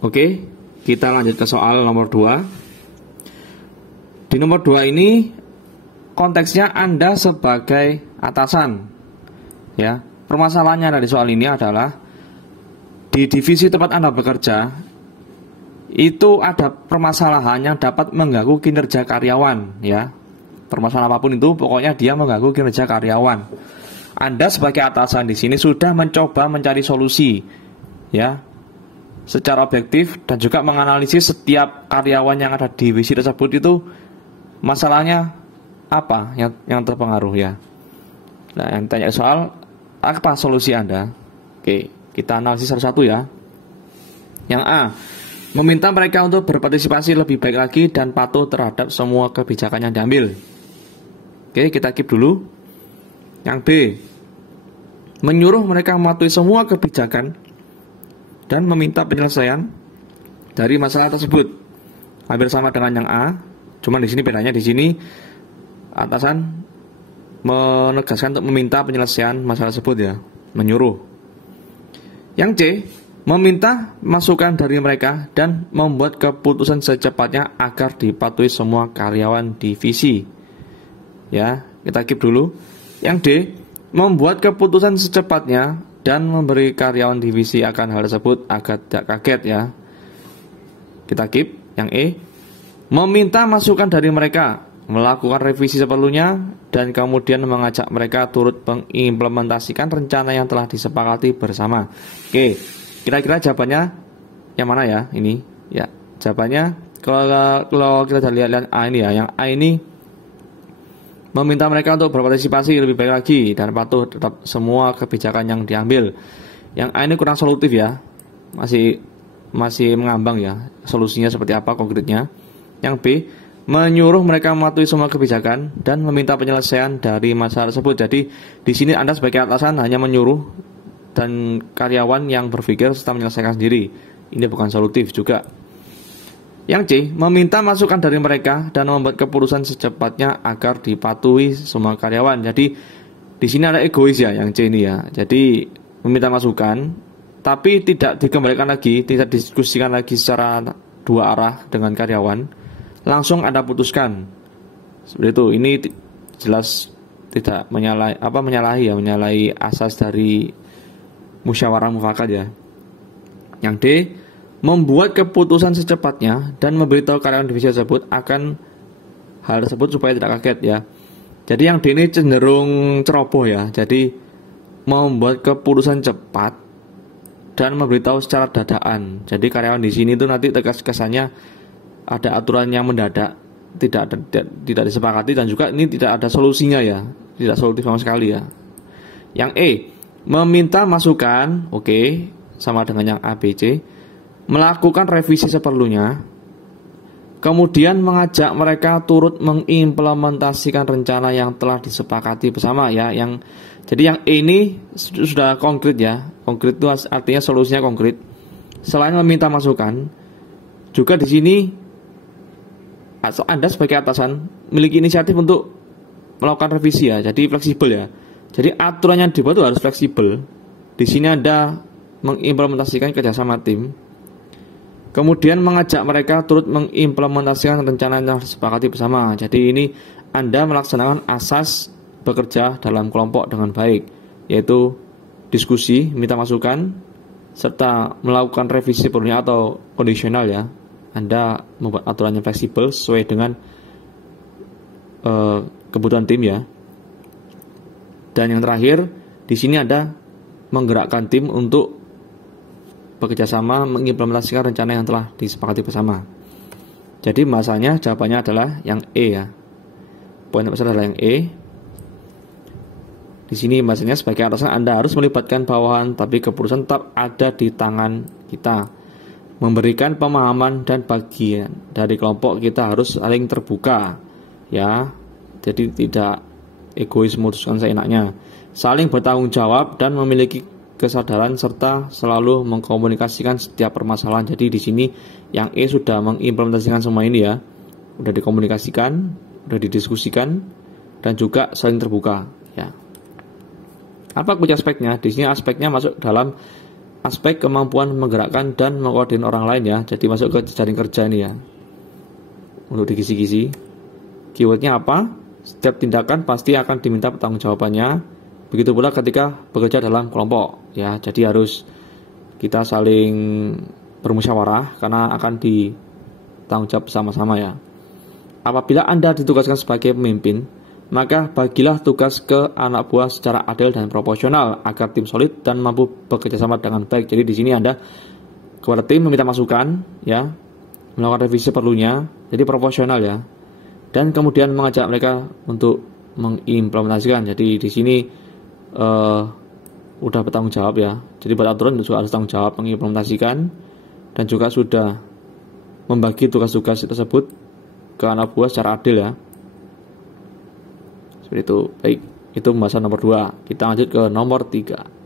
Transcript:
Oke, kita lanjut ke soal nomor 2. Di nomor 2 ini konteksnya Anda sebagai atasan. Ya, permasalahannya dari soal ini adalah di divisi tempat Anda bekerja itu ada permasalahan yang dapat mengganggu kinerja karyawan, ya. Permasalahan apapun itu, pokoknya dia mengganggu kinerja karyawan. Anda sebagai atasan di sini sudah mencoba mencari solusi, ya, secara objektif dan juga menganalisis setiap karyawan yang ada di divisi tersebut itu masalahnya apa yang terpengaruh, ya. Nah, yang tanya soal apa solusi Anda? Oke, kita analisis satu-satu, ya. Yang A, meminta mereka untuk berpartisipasi lebih baik lagi dan patuh terhadap semua kebijakan yang diambil. Oke, kita keep dulu. Yang B, menyuruh mereka mematuhi semua kebijakan dan meminta penyelesaian dari masalah tersebut. Hampir sama dengan yang A, cuman di sini bedanya di sini atasan menegaskan untuk meminta penyelesaian masalah tersebut, ya, menyuruh. Yang C, meminta masukan dari mereka dan membuat keputusan secepatnya agar dipatuhi semua karyawan divisi. Ya, kita keep dulu. Yang D, membuat keputusan secepatnya dan memberi karyawan divisi akan hal tersebut agar tidak kaget, ya. Kita keep. Yang E, meminta masukan dari mereka, melakukan revisi seperlunya dan kemudian mengajak mereka turut mengimplementasikan rencana yang telah disepakati bersama. Oke, kira-kira jawabannya yang mana, ya? Ini, ya, jawabannya kalau kita lihat A ini, ya, yang A ini meminta mereka untuk berpartisipasi lebih baik lagi dan patuh terhadap semua kebijakan yang diambil. Yang A ini kurang solutif, ya, masih mengambang, ya, solusinya seperti apa konkretnya. Yang B, menyuruh mereka mematuhi semua kebijakan dan meminta penyelesaian dari masalah tersebut. Jadi di sini Anda sebagai atasan hanya menyuruh dan karyawan yang berpikir serta menyelesaikan sendiri. Ini bukan solutif juga. Yang C, meminta masukan dari mereka dan membuat keputusan secepatnya agar dipatuhi semua karyawan. Jadi di sini ada egois, ya, yang C ini, ya. Jadi meminta masukan tapi tidak dikembalikan lagi, tidak diskusikan lagi secara dua arah dengan karyawan. Langsung Anda putuskan. Seperti itu. Ini jelas tidak menyalahi asas dari musyawarah mufakat, ya. Yang D, membuat keputusan secepatnya dan memberitahu karyawan divisi tersebut akan hal tersebut supaya tidak kaget, ya. Jadi yang D ini cenderung ceroboh, ya. Jadi membuat keputusan cepat dan memberitahu secara dadakan. Jadi karyawan di sini itu nanti kesannya ada aturan yang mendadak, tidak disepakati dan juga ini tidak ada solusinya, ya. Tidak solutif sama sekali, ya. Yang E, meminta masukan, oke, sama dengan yang A, B, C. Melakukan revisi seperlunya, kemudian mengajak mereka turut mengimplementasikan rencana yang telah disepakati bersama, ya. Jadi yang E ini sudah konkret, ya. Konkret itu artinya solusinya konkret. Selain meminta masukan, juga di sini Anda sebagai atasan memiliki inisiatif untuk melakukan revisi, ya. Jadi fleksibel, ya. Jadi aturan yang dibuat itu harus fleksibel. Di sini Anda mengimplementasikan kerjasama tim. Kemudian mengajak mereka turut mengimplementasikan rencana yang disepakati bersama. Jadi ini Anda melaksanakan asas bekerja dalam kelompok dengan baik, yaitu diskusi, minta masukan, serta melakukan revisi perlunya atau kondisional, ya. Anda membuat aturan yang fleksibel sesuai dengan kebutuhan tim, ya. Dan yang terakhir, di sini Anda menggerakkan tim untuk bekerjasama mengimplementasikan rencana yang telah disepakati bersama. Jadi masanya jawabannya adalah yang E, ya. Poin besar adalah yang E. Di sini masanya sebagai atasan Anda harus melibatkan bawahan, tapi keputusan tetap ada di tangan kita. Memberikan pemahaman dan bagian dari kelompok kita harus saling terbuka, ya. Jadi tidak egois memutuskan seenaknya. Saling bertanggung jawab dan memiliki kesadaran serta selalu mengkomunikasikan setiap permasalahan. Jadi di sini yang E sudah mengimplementasikan semua ini, ya. Sudah dikomunikasikan, sudah didiskusikan dan juga saling terbuka, ya. Apa kunci aspeknya? Di sini aspeknya masuk dalam aspek kemampuan menggerakkan dan mengkoordinir orang lain ya. Jadi masuk ke jejaring kerja ini ya. Untuk dikisi-kisi. Keywordnya apa? Setiap tindakan pasti akan diminta pertanggungjawabannya. Begitu pula ketika bekerja dalam kelompok ya. Jadi harus kita saling bermusyawarah karena akan ditanggung jawab bersama-sama ya. Apabila Anda ditugaskan sebagai pemimpin, maka bagilah tugas ke anak buah secara adil dan proporsional agar tim solid dan mampu bekerja sama dengan baik. Jadi di sini Anda kepada tim meminta masukan ya, melakukan revisi perlunya, jadi proporsional ya. Dan kemudian mengajak mereka untuk mengimplementasikan. Jadi di sini udah bertanggung jawab ya. Jadi buat aturan juga harus tanggung jawab mengimplementasikan dan juga sudah membagi tugas-tugas tersebut ke anak buah secara adil ya. Seperti itu. Baik, itu pembahasan nomor 2. Kita lanjut ke nomor 3.